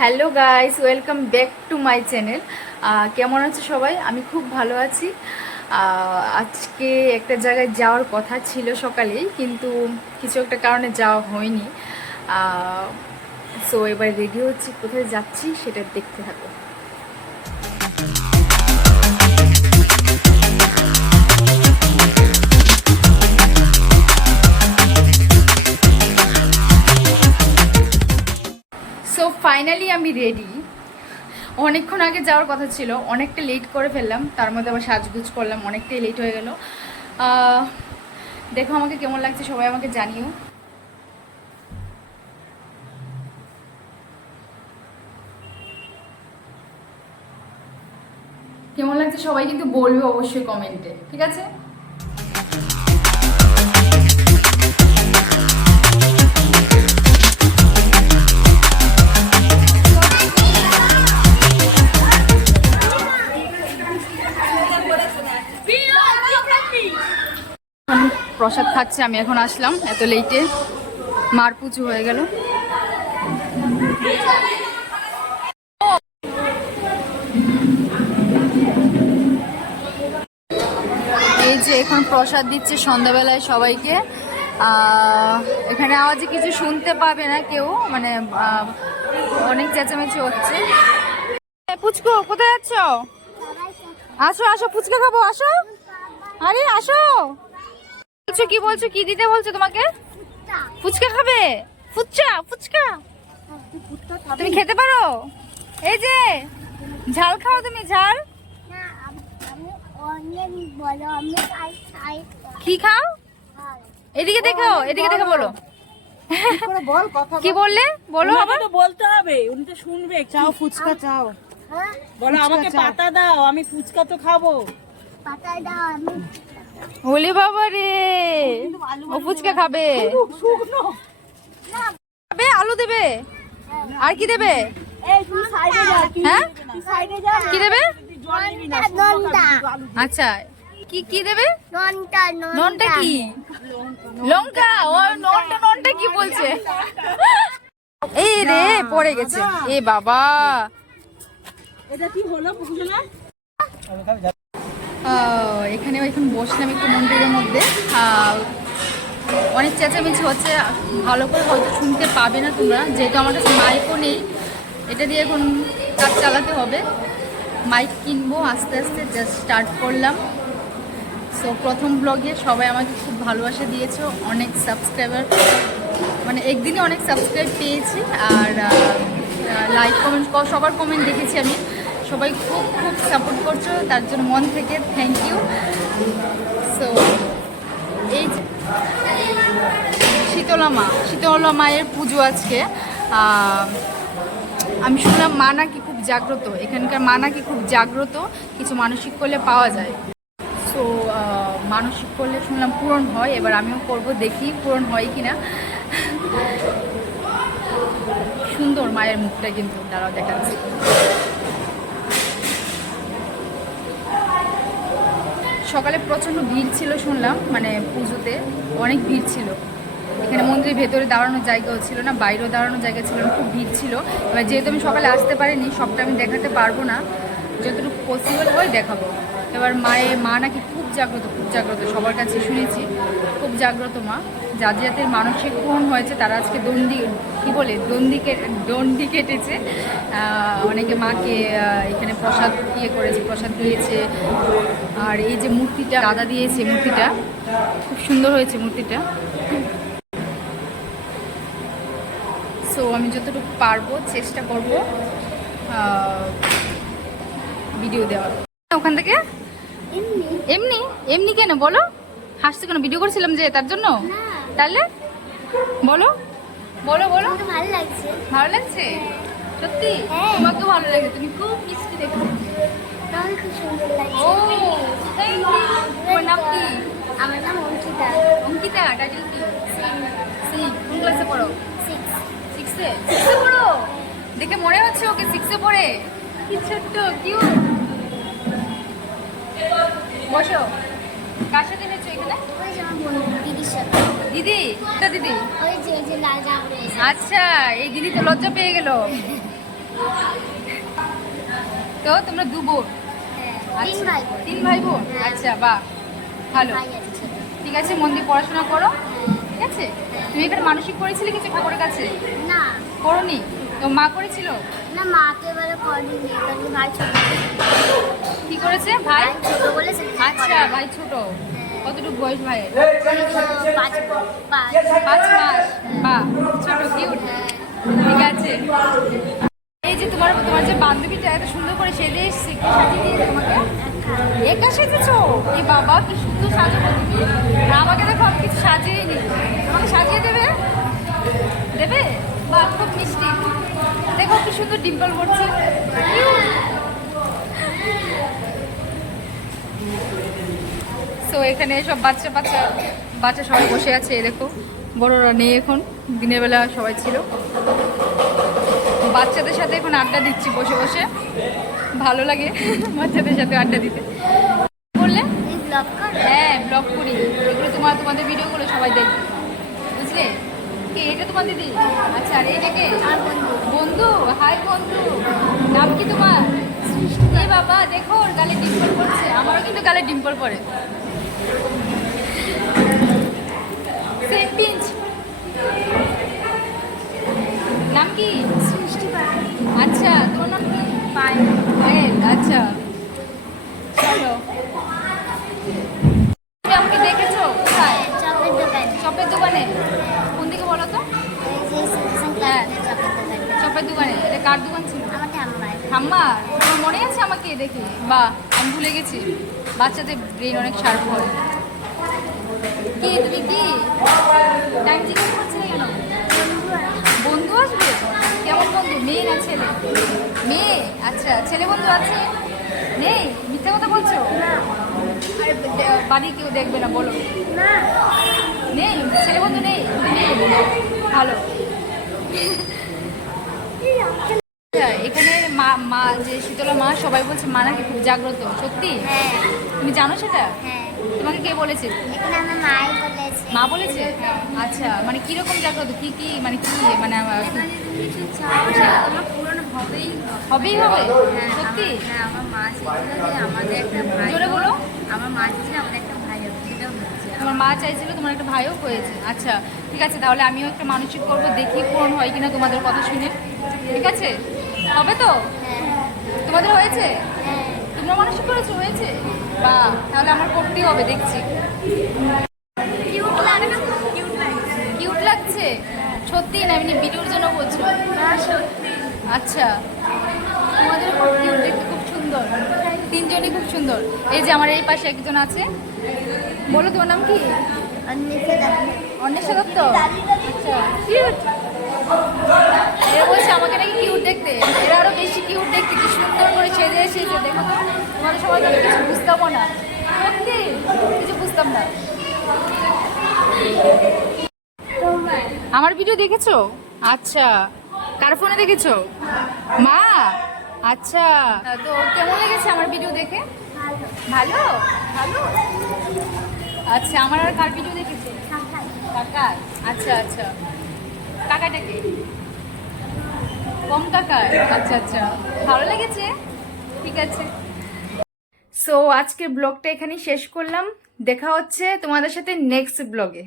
Hello guys, welcome back to my channel. কেমন আছে সবাই? আমি খুব ভালো আছি। আজকে একটা জায়গায় যাওয়ার কথা ছিল সকালেই, কিন্তু কিছু একটা কারণে যাওয়া হয়নি। সো এবার রেডি হচ্ছি, কোথায় যাচ্ছি সেটা দেখতে থাকো। ফাইনালি আমি রেডি অনেকক্ষণ আগে যাওয়ার কথা ছিল, অনেকটা লেট করে ফেললাম, তার মধ্যে আবার সাজগুজ করলাম, অনেকটাই লেট হয়ে গেল। দেখো আমাকে কেমন লাগছে, সবাই আমাকে জানিও। কেমন লাগছে সবাই কিন্তু বলবে অবশ্যই কমেন্টে ঠিক আছে? এখন প্রসাদ খাচ্ছে, আমি এখন আসলাম। এত লেটে মার পুজো হয়ে গেল। এই যে এখন প্রসাদ দিচ্ছে সন্ধ্যাবেলায় সবাইকে। এখানে আওয়াজে কিছু শুনতে পাবে না কেউ মানে অনেক চেঁচামেচি হচ্ছে। পুচকু, কোথায় যাচ্ছ? আসো আসো ফুচকা খাব, আসো। আরে, আসো। বলছো কি বলছো কি দিতে বলছো তোমাকে? ফুচকা। খাবে? ফুচকা ফুচকা। তুমি খেতে পারো? এই যে ঝাল খাও তুমি ঝাল। কি খাও? এদিকে দেখো এদিকে দেখো বলো। করে বল কথা কি বললে? বলো আবার। তো বলতে হবে উনি তো শুনবে। চাও ফুচকা চাও। বলো আমাকে। পাতা দাও আমি ফুচকা তো খাব। ওলে বাবা রে। ও ফুচকা খাবে। খাবে, আলু দেবে। আর কি দেবে? হ্যাঁ? কি দেবে। আচ্ছা কি কি দেবে? ননটা কি? লঙ্কা? ও, ননটা ননটা কি বলছে? এই রে, পড়ে গেছে। এ বাবা। এটা কি হলো বুঝলো এখানে এখন বসলাম একটু মন্দিরের মধ্যে। অনেক চেঁচামেচি হচ্ছে, ভালো করে হয়তো শুনতে পাবে না তোমরা। যেহেতু আমার কাছে মাইকও নেই, এটা দিয়ে এখন কাজ চালাতে হবে। মাইক কিনবো, আস্তে আস্তে জাস্ট স্টার্ট করলাম। সো প্রথম ব্লগে সবাই আমাকে খুব ভালোবাসা দিয়েছ, অনেক সাবস্ক্রাইবার মানে একদিনে অনেক সাবস্ক্রাইব পেয়েছি। আর লাইক কমেন্ট সবার কমেন্ট দেখেছি আমি। সবাই খুব খুব সাপোর্ট করছ, তার জন্য মন থেকে থ্যাংক ইউ সো এই শীতলা মা শীতলা মায়ের পুজো আজকে আমি শুনলাম মা নাকি খুব জাগ্রত, এখানকার মা নাকি খুব জাগ্রত, কিছু মানসিক করলে পাওয়া যায়। সো মানসিক করলে শুনলাম পূরণ হয়, এবার আমিও করব, দেখি পূরণ হয় কি না সুন্দর মায়ের মুখটা কিন্তু তারাও দেখাচ্ছে। সকালে প্রচণ্ড ভিড় ছিল শুনলাম মানে পুজোতে। অনেক ভিড় ছিল। এখানে মন্দিরের ভেতরে দাঁড়ানোর জায়গাও ছিল না, বাইরেও দাঁড়ানোর জায়গা ছিল না, খুব ভিড় ছিল। এবার যেহেতু আমি সকালে আসতে পারিনি, সবটা আমি দেখাতে পারব না। যতটুকু পসিবল হয় দেখাবো। এবার মায়ের মা নাকি খুব জাগ্রত খুব জাগ্রত, সবার কাছে শুনেছি। খুব জাগ্রত মা। যাদের যাদের মানসিক পূরণ হয়েছে তারা আজকে দণ্ডি কি বলে দণ্ডি কে- দণ্ডি কেটেছে। অনেকে মাকে এখানে প্রসাদ ইয়ে করেছে প্রসাদ দিয়েছে। আর এই যে মূর্তিটা দাদা দিয়েছে মূর্তিটা খুব সুন্দর হয়েছে মূর্তিটা। সো আমি যতটুকু পারব চেষ্টা করব ভিডিও দেওয়ার। ওখান থেকে? এমনি? এমনি কেন? বলো। হাসতে কেন ভিডিও করছিলাম যে তার জন্য? তাহলে? বলো। বলো বলো। ভালো লাগছে? ভালো লাগছে? সত্যি? হ্যাঁ। তোমাকেও ভালো লাগছে? তুমি খুব মিষ্টি দেখো তোমাকে ও তোমার নাম কি? আমার নাম অঙ্কিতা। অঙ্কিতা টাইটেল কি? সি কোন ক্লাসে পড়ো? সিক্স সিক্সে সিক্সে পড়ো? দেখে মনে হচ্ছে ওকে সিক্সে পড়ে। কি ছোট্ট কিউ বসো। কার সাথে এখানে? দিদি এটা দিদি। আচ্ছা এই দিদি তো লজ্জা পেয়ে গেল। তো তোমরা দু বোন? তিন আচ্ছা। ভাই বোন। হ্যাঁ। আচ্ছা বাহ ভালো। ঠিক আছে মন দিয়ে পড়াশোনা করো। হ্যাঁ। ঠিক আছে? তুমি এখানে মানসিক করেছিলে কিছু ঠাকুরের কাছে? না। করনি? তো মা করেছিল? না মাকে এবারে করেনি ভাই ছোট। কি করেছে? ভাই? ছোট বলে সেটা আচ্ছা ভাই ছোট। কতটুকু বয়স ভাইয়ের পাঁচ পাঁচ পাঁচ মাস বাহ ছোট কিউট হ্যাঁ ঠিক আছে এই যে তোমার তোমার যে বান্ধবীটা এত সুন্দর করে সেজে এসছে কে সাজিয়ে দিয়েছে তোমাকে একা সেজেছো এ বাবা কি সুন্দর সাজো তুমি আমাকে দেখো আমি কিছু সাজিয়ে নি আমাকে সাজিয়ে দেবে দেবে বা খুব মিষ্টি দেখো কি সুন্দর ডিম্পল করছে তো এখানে সব বাচ্চা বাচ্চা বাচ্চা সবাই বসে আছে দেখো। বড়রা নেই এখন দিনের বেলা সবাই ছিল। বাচ্চাদের সাথে এখন আড্ডা দিচ্ছি বসে বসে। ভালো লাগে বাচ্চাদের সাথে আড্ডা দিতে। বললে? হ্যাঁ ব্লগ করি। এগুলো তোমার তোমাদের ভিডিওগুলো সবাই দেখবে। বুঝলে? কে? এটা তোমার দিদি? আচ্ছা আর এটা কে? বন্ধু। হাই বন্ধু। নাম কি তোমার? বাবা দেখো ওর গালে ডিম্পল পড়ছে। আমারও কিন্তু গালে ডিম্পল পড়ে। নাম কি? সৃষ্টি আচ্ছা তোমার নাম কি? পায়েল আচ্ছা। চলো। আমাকে দেখেছ? কোথায়? চপের দোকানে। চপের দোকানে? কোন দিকে বলো তো? হ্যাঁ। চপের দোকানে। এটা কার দোকান ছিল? আমার ঠাম্মার ঠাম্মা তোমার মনে আছে আমাকে দেখে? বা আমি ভুলে গেছি। বাচ্চাদের ব্রেন অনেক শার্প হয়। কি, তুমি কি? টাইম জিজ্ঞেস করছিলে কেন? বন্ধু আসবে? কেমন বন্ধু? মেয়ে না ছেলে? মেয়ে? আচ্ছা ছেলে বন্ধু আছে? নেই? মিথ্যা কথা বলছো? বাড়ি কেউ দেখবে না, বলো। নেই? ছেলে বন্ধু নেই? ভালো। এখানে মা মা যে শীতলা মা সবাই বলছে মা নাকি খুব জাগ্রত। সত্যি? হ্যাঁ। তুমি জানো সেটা? হ্যাঁ। তোমাকে কে বলেছে? মা বলেছে? আচ্ছা মানে কীরকম জাগ্রত? কি কি মানে কি মানে হবেই হবে। হবেই হবে? হ্যাঁ সত্যি? আমার- হ্যাঁ আমার মা আমাদের একটা ভাই জোরে বলো। আমার মা আমাদের একটা ভাই তোমার মা চাইছিল তোমার একটা ভাইও হয়েছে। আচ্ছা ঠিক আছে তাহলে আমিও একটা মানসিক করব দেখি পূরণ হয় কিনা তোমাদের কথা শুনে। ঠিক আছে? হবে তো? হ্যাঁ। তোমাদের হয়েছে? হ্যাঁ। তোমরা মানসিক করেছ? হয়েছে? বা তাহলে আমার করতেই হবে দেখছি। কিউট লাগছে সত্যি না এমনি ভিডিওর জন্য বলছো? আচ্ছা। তোমাদের খুব কিউট দেখতে খুব সুন্দর? তিনজনই খুব সুন্দর। এই যে আমার এই পাশে একজন আছে। বলো তোমার নাম কি? অন্যকে দেখে অন্বেষা দত্ত? আচ্ছা। কিউট এরা আমাকে নাকি কিউট দেখতে। এরা আরও বেশি কিউট কি সুন্দর করে বুঝতামও না। কিছু বুঝতাম না। আমার ভিডিও দেখেছ? আচ্ছা। কার ফোনে দেখেছ? মা? আচ্ছা। তো কেমন লেগেছে আমার ভিডিও দেখে? ভালো? ভালো? আচ্ছা আমার আর কার ভিডিও দেখেছ? কাকার। আচ্ছা আচ্ছা। কাকাটাকে কম কাকার আচ্ছা আচ্ছা। ভালো লেগেছে? ঠিক আছে। সো আজকের ব্লগটা এখানেই শেষ করলাম। দেখা হচ্ছে তোমাদের সাথে নেক্সট ব্লগে